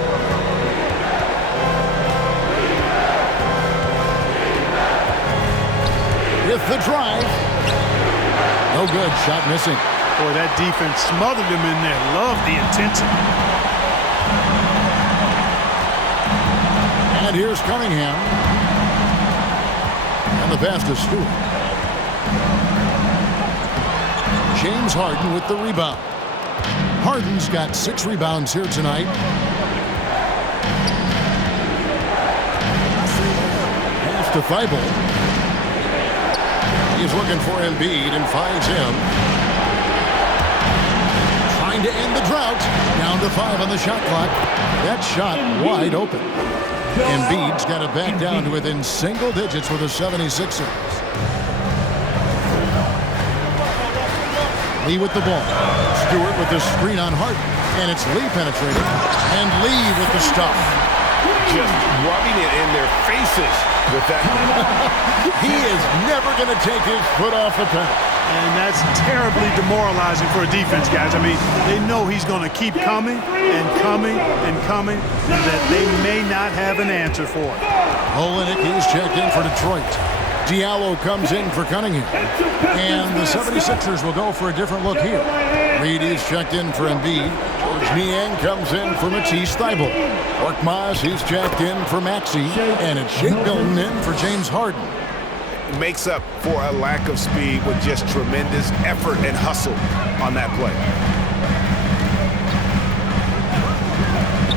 With the drive. No good, shot missing. Boy, that defense smothered him in there. Love the intensity. And here's Cunningham. And the pass to Stewart. James Harden with the rebound. Harden's got 6 rebounds here tonight. Pass to Thibault. He's looking for Embiid and finds him. Trying to end the drought. Down to 5 on the shot clock. That shot wide open. Embiid's got it back down to within single digits with the 76ers. Lee with the ball. Stewart with the screen on Harden. And it's Lee penetrating. And Lee with the stuff. Just rubbing it in their faces with that. He is never going to take his foot off the pedal. And that's terribly demoralizing for a defense, guys. I mean, they know he's going to keep coming and coming and coming, and that they may not have an answer for it. Olenek, he's checked in for Detroit. Diallo comes in for Cunningham. And the 76ers will go for a different look here. Reed is checked in for Embiid. George Niang comes in for Matisse Thybulle. Korkmaz, he's checked in for Maxey. And it's Shake Milton in for James Harden. It makes up for a lack of speed with just tremendous effort and hustle on that play.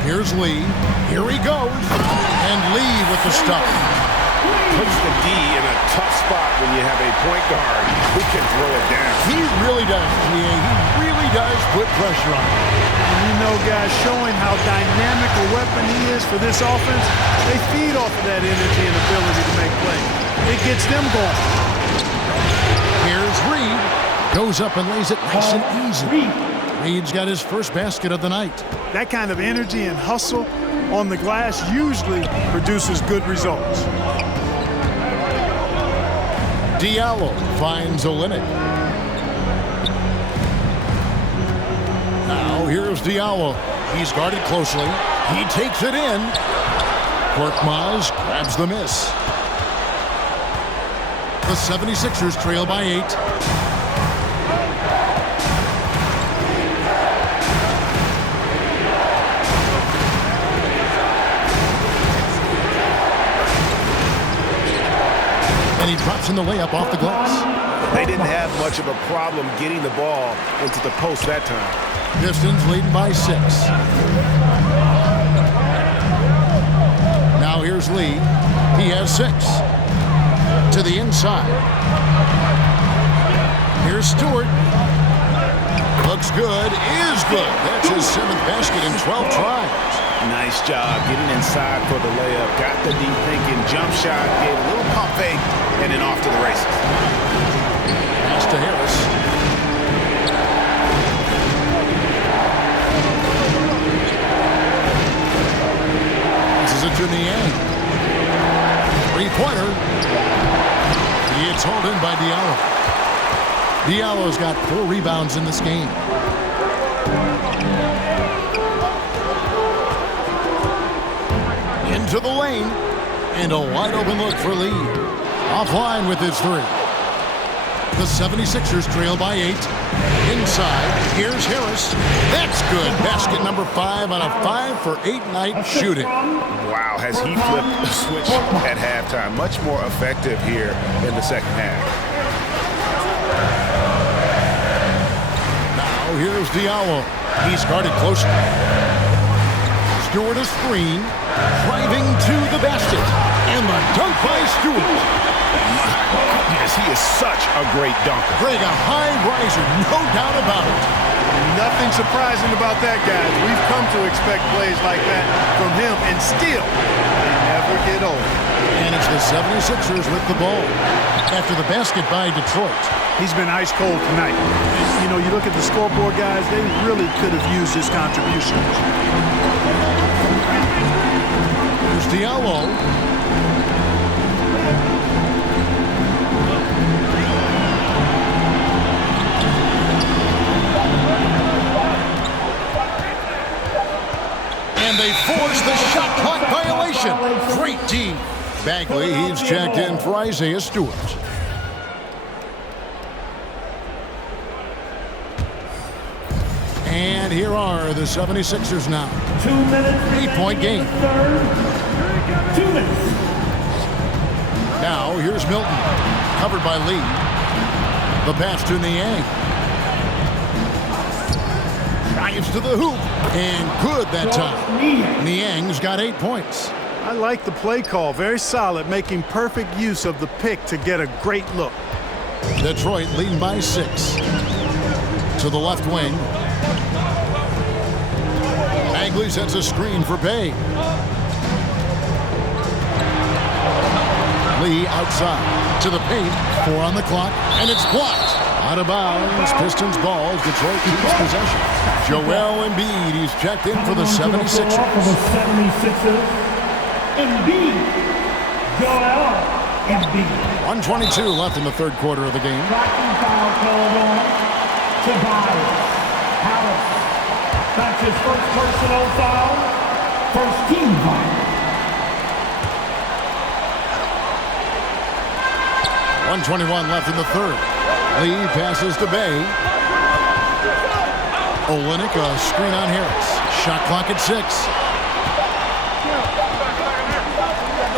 Here's Lee. Here he goes. And Lee with the stuff. Puts the D in a tough spot when you have a point guard who can throw it down. He really does, G.A. He really does put pressure on him. And you know, guys, showing how dynamic a weapon he is for this offense, they feed off of that energy and ability to make plays. It gets them going. Here's Reed. Goes up and lays it nice and easy. Reed's got his first basket of the night. That kind of energy and hustle on the glass usually produces good results. Diallo finds Olenek. Now here's Diallo. He's guarded closely. He takes it in. Korkmaz grabs the miss. The 76ers trail by 8. And he drops in the layup off the glass. They didn't have much of a problem getting the ball into the post that time. Pistons leading by 6. Now here's Lee. He has 6. To the inside. Here's Stewart. Looks good. Is good. That's his 7th basket in 12 tries. Nice job getting inside for the layup. Got the deep thinking. Jump shot. Gave a little pump fake. And then off to the races. Pass to Harris. This is it to Niang. Three-pointer. It's hauled in by Diallo. Diallo's got 4 rebounds in this game. Into the lane. And a wide open look for Lee. Offline with his 3. The 76ers trail by 8. Inside, here's Harris. That's good. Basket number 5 on a 5-for-8 night shooting. Wow, has he flipped the switch at halftime. Much more effective here in the second half. Now here's Diallo. He's guarded closely. Stewart a screen. Driving to the basket. And the dunk by Stewart. Yes, he is such a great dunker. Greg, a high riser, no doubt about it. Nothing surprising about that, guys. We've come to expect plays like that from him, and still, they never get old. And it's the 76ers with the ball after the basket by Detroit. He's been ice cold tonight. You know, you look at the scoreboard, guys, they really could have used his contribution. Here's Diallo. And they force the shot clock violation. Great D. Bagley, he's checked in for Isaiah Stewart. And here are the 76ers now. 2 minutes. 8-point game. 2 minutes. Now here's Milton. Covered by Lee. The pass to Niang. Drives to the hoop. And good that time. Niang's got 8 points. I like the play call. Very solid, making perfect use of the pick to get a great look. Detroit leading by 6. To the left wing. Bagley sets a screen for Bay. Lee outside to the paint. 4 on the clock, and it's blocked. Out of bounds. Pistons balls. Detroit keeps possession. Joel Embiid, he's checked in for the 76ers. For the 76ers, Embiid. Joel Embiid. 1:22 left in the third quarter of the game. Blocking foul called on Tobias Harris. That's his first personal foul. First team foul. 1:21 left in the third. Lee passes to Bay. Olynyk, a screen on Harris. Shot clock at 6.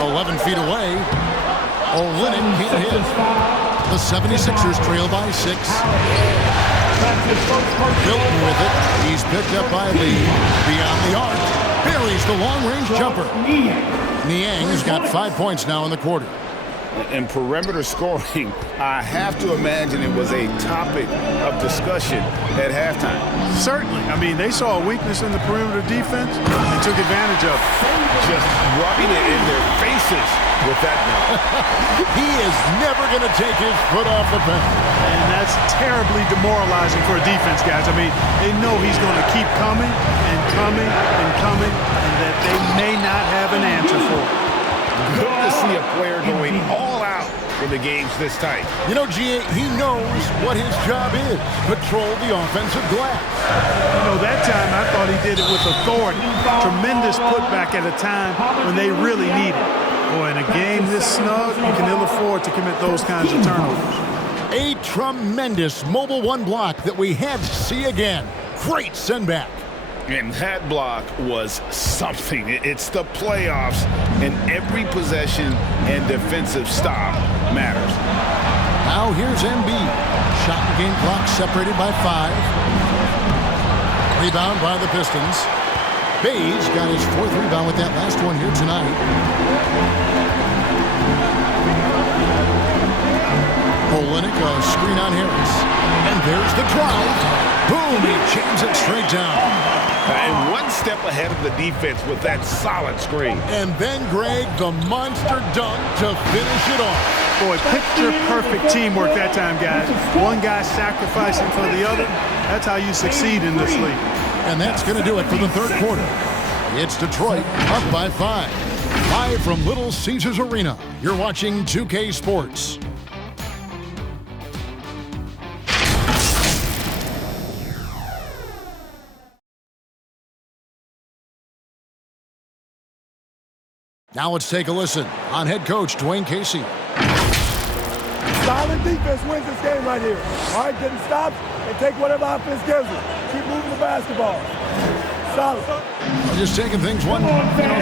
11 feet away. Olynyk can't hit. The 76ers trail by 6. Milton with it. He's picked up by Lee. Beyond the arc. Buries the long-range jumper. Niang's got 5 points now in the quarter. And perimeter scoring, I have to imagine it was a topic of discussion at halftime. Certainly. I mean, they saw a weakness in the perimeter defense and took advantage of it. Just rubbing it in their faces with that now. He is never going to take his foot off the pedal. And that's terribly demoralizing for a defense, guys. I mean, they know he's going to keep coming and coming and coming, and that they may not have an answer for it. Good to see a player going all out when the game's this tight. You know, G.A., he knows what his job is. Patrol the offensive glass. You know, that time I thought he did it with authority. Tremendous putback at a time when they really need it. Boy, in a game this snug, you can ill afford to commit those kinds of turnovers. A tremendous mobile one block that we had to see again. Great send back. And that block was something. It's the playoffs, and every possession and defensive stop matters. Now here's Embiid. Shot and game clock separated by 5. Rebound by the Pistons. Bays got his 4th rebound with that last one here tonight. Olenek, a screen on Harris. And there's the drive. Boom, he jams it straight down. And one step ahead of the defense with that solid screen. And then, Greg, the monster dunk to finish it off. Boy, picture-perfect teamwork that time, guys. One guy sacrificing for the other. That's how you succeed in this league. And that's going to do it for the third quarter. It's Detroit up by 5. Live from Little Caesars Arena, you're watching 2K Sports. Now let's take a listen on head coach Dwayne Casey. Solid defense wins this game right here. All right, getting stops and take whatever offense gives us. Keep moving the basketball. Solid. We're just taking things one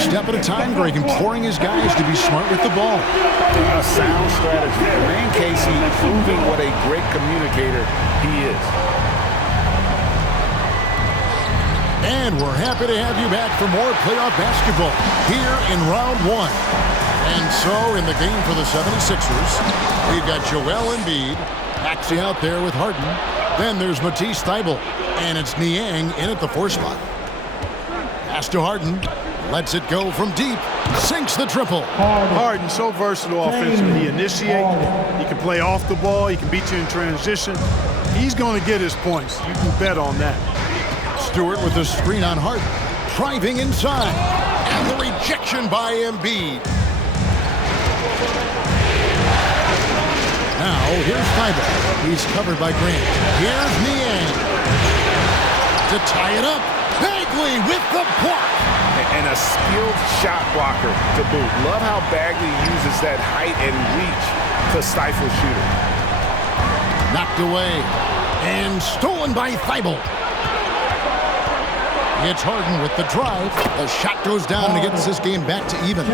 step at a time, Greg, imploring his guys to be smart with the ball. A sound strategy. Dwayne Casey proving what a great communicator he is. And we're happy to have you back for more playoff basketball here in round 1. And so in the game for the 76ers, we've got Joel Embiid, Maxey out there with Harden. Then there's Matisse Thybulle, and it's Niang in at the 4 spot. Pass to Harden, lets it go from deep, sinks the triple. Harden, so versatile offensively. He initiates, he can play off the ball, he can beat you in transition. He's going to get his points. You can bet on that. Stewart with the screen on Harden, driving inside, and the rejection by Embiid. Now, here's Thybulle. He's covered by Grant. Here's Niang. To tie it up, Bagley with the block. And a skilled shot blocker to boot. Love how Bagley uses that height and reach to stifle shooter. Knocked away and stolen by Thybulle. It's Harden with the drive. The shot goes down and it gets this game back to even.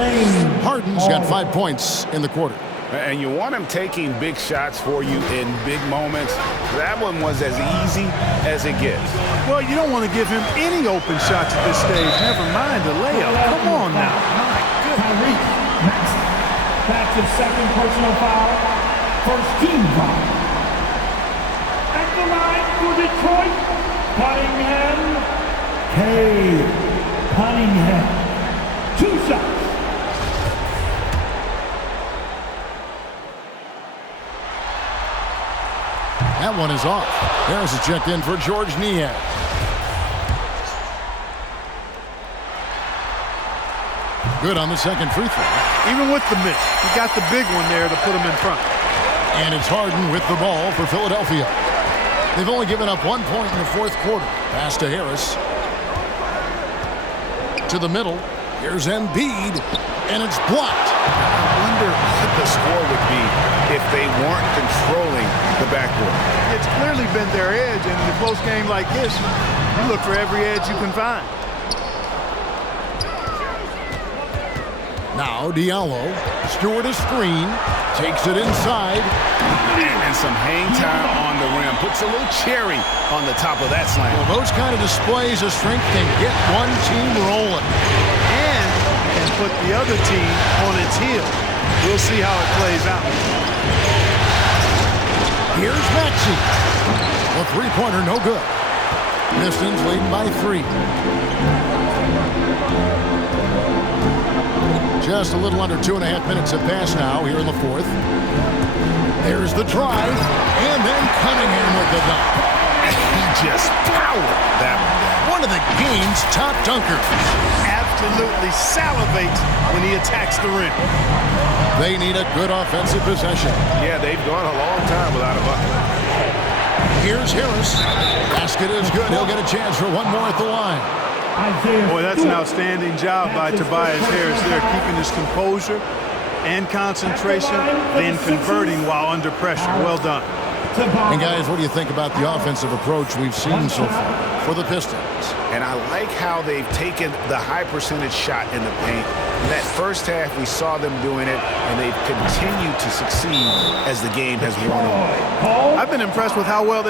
Harden's got 5 points in the quarter. And you want him taking big shots for you in big moments. That one was as easy as it gets. Well, you don't want to give him any open shots at this stage. Never mind the layup. Come on now. My goodness. That's his second personal foul. First team foul. At the line for Detroit, Cunningham. Cunningham. 2 shots. That one is off. Harris is checked in for George Niang. Good on the second free throw. Even with the miss, he got the big one there to put him in front. And it's Harden with the ball for Philadelphia. They've only given up 1 point in the 4th quarter. Pass to Harris. To the middle. Here's Embiid. And it's blocked. I wonder what the score would be if they weren't controlling the backcourt. It's clearly been their edge, and in a close game like this, you look for every edge you can find. Now Diallo. Stewart a screen. Takes it inside. And some hang time on the rim. Puts a little cherry on the top of that slam. Well, those kind of displays of strength can get one team rolling. And can put the other team on its heel. We'll see how it plays out. Here's Maxey. A three-pointer, no good. Pistons leading by 3. Just a little under 2.5 minutes have passed now here in the 4th. There's the drive, and then Cunningham with the dunk. He just powered that one. One of the game's top dunkers. Absolutely salivates when he attacks the rim. They need a good offensive possession. Yeah, they've gone a long time without a bucket. Here's Harris. Basket is good. He'll get a chance for one more at the line. Boy, that's an outstanding job by Tobias Harris there, keeping his composure and concentration, then converting while under pressure. Well done. And guys, what do you think about the offensive approach we've seen so far for the Pistons? And I like how they've taken the high percentage shot in the paint. In that first half, we saw them doing it, and they've continued to succeed as the game has worn on. I've been impressed with how well they